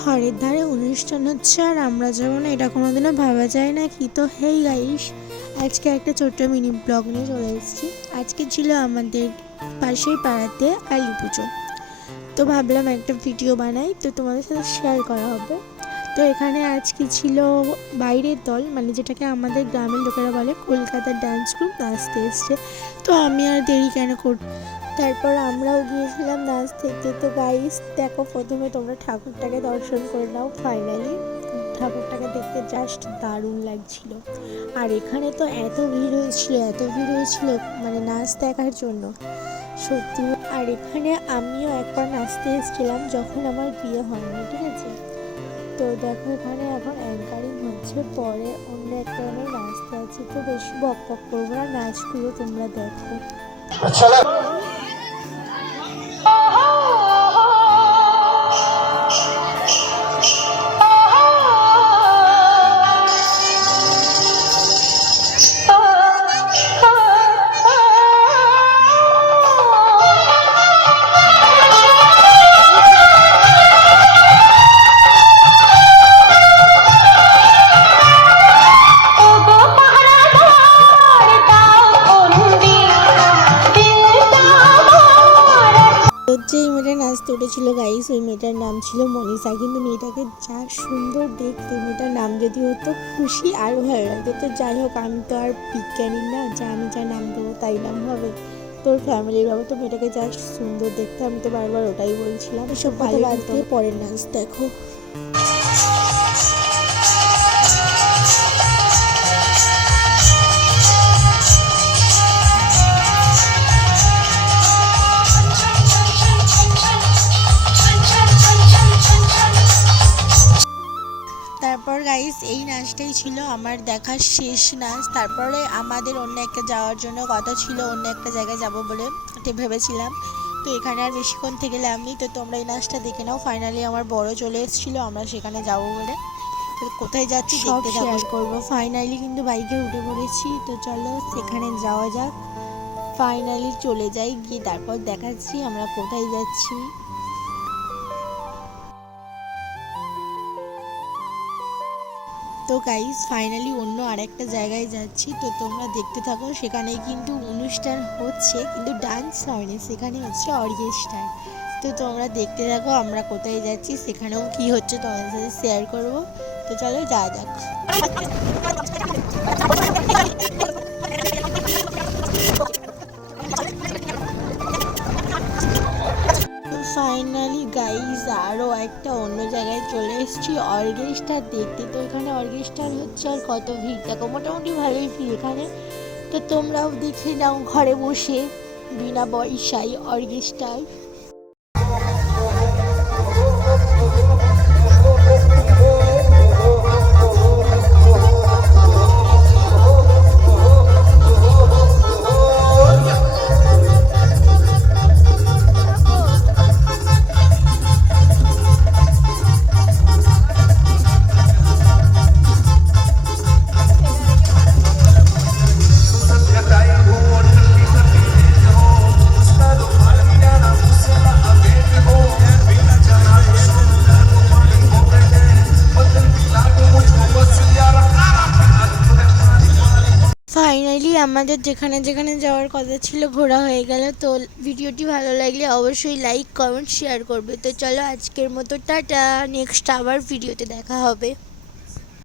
ঘরের ধারে অনুষ্ঠান হচ্ছে আর আমরা যাবো না, এটা কোনোদিনও ভাবা যায় না কি। তো হেই গাইস, আজকে একটা ছোট্ট মিনি ব্লগ নিয়ে চলে এসেছি। আজকে ছিল আমাদের পাশের পাড়াতে কালী পুজো, তো ভাবলাম একটা ভিডিও বানাই, তো তোমাদের সাথে শেয়ার করা হবে। তো এখানে আজকে ছিল বাইরের দল, মানে যেটাকে আমাদের গ্রামের লোকেরা বলে কলকাতার ডান্স গ্রুপ, নাচতে এসছে। তো আমি আর দেরি কেন তারপর আমরাও গিয়েছিলাম নাচ দেখতে। তো গাইস দেখো, প্রথমে তোমরা ঠাকুরটাকে দর্শন করে নাও। ফাইনালি ঠাকুরটাকে দেখতে জাস্ট দারুণ লাগছিল। আর এখানে তো এত ভিড় হয়েছিল মানে নাচ দেখার জন্য, সত্যি। আর এখানে আমিও একবার নাচতে এসেছিলাম যখন আমার বিয়ে হয়নি, ঠিক আছে। তো দেখো এখানে এখন অ্যাঙ্কারিং হচ্ছে, পরে অন্য একটা আমি নাচতে আছি। তো বেশি বক বক করবো না, নাচগুলো তোমরা দেখো। যেই মেয়েটা নাচতে উঠেছিল গাইস, ওই মেয়েটার নাম ছিল মনীষা। কিন্তু মেয়েটাকে যা সুন্দর দেখতে, মেয়েটার নাম যদি হতো খুশি আরও ভালো লাগতো। তো যাই হোক, আমি তো আর বিজ্ঞানী না যা আমি যা নাম দেবো তাই নাম হবে। তোর ফ্যামিলির বাবা, তো মেয়েটাকে জাস্ট সুন্দর দেখতে, আমি তো বারবার ওটাই বলছিলাম। এসব ভালো বাদ পরের নাচ দেখো। তারপর গাইস এই নাচটাই ছিল আমার দেখার শেষ নাচ। তারপরে আমাদের অন্য একটা যাওয়ার জন্য কথা ছিল, অন্য একটা জায়গায় যাব বলে ভেবেছিলাম। তো এখানে আর বেশিক্ষণ থেকে লাভ নেই, তো তোমরা এই নাচটা দেখে নাও। ফাইনালি আমার বড় চলে এসেছিলো, আমরা সেখানে যাবো বলে। তো কোথায় যাচ্ছি সব শেয়ার করবো। ফাইনালি কিন্তু বাইকে উঠে পড়েছি, তো চলো সেখানে যাওয়া যাক। ফাইনালি চলে যাই, গিয়ে তারপর দেখাচ্ছি আমরা কোথায় যাচ্ছি। তো গাইস ফাইনালি অন্য আরেকটা জায়গায় যাচ্ছি, তো তোমরা দেখতে থাকো। সেখানে কিন্তু অনুষ্ঠান হচ্ছে, কিন্তু ডান্স হয়নি, সেখানে হচ্ছে অর্কেস্ট্রার। তো তোমরা দেখতে থাকো আমরা কোথায় যাচ্ছি, সেখানেও কি হচ্ছে তোমাদের সাথে শেয়ার করবো। তো চলো যাওয়া যাক। ফাইনালি গাইজ আরও একটা অন্য জায়গায় চলে এসেছি অর্কেস্ট্রা দেখতে। তো এখানে অর্কেস্ট্রার হচ্ছে, আর কত ভিড় দেখো, মোটামুটি ভালোই ভিড় এখানে। তো তোমরাও দেখে নাও ঘরে বসে বিনা পয়সায় অর্কেস্ট্রার। ফাইনালি আমাদের যেখানে যেখানে যাওয়ার কথা ছিল ঘোরা হয়ে গেল। তো ভিডিওটি ভালো লাগলে অবশ্যই লাইক কমেন্ট শেয়ার করবে। তো চলো আজকের মতো টাটা, নেক্সট আবার ভিডিওতে দেখা হবে।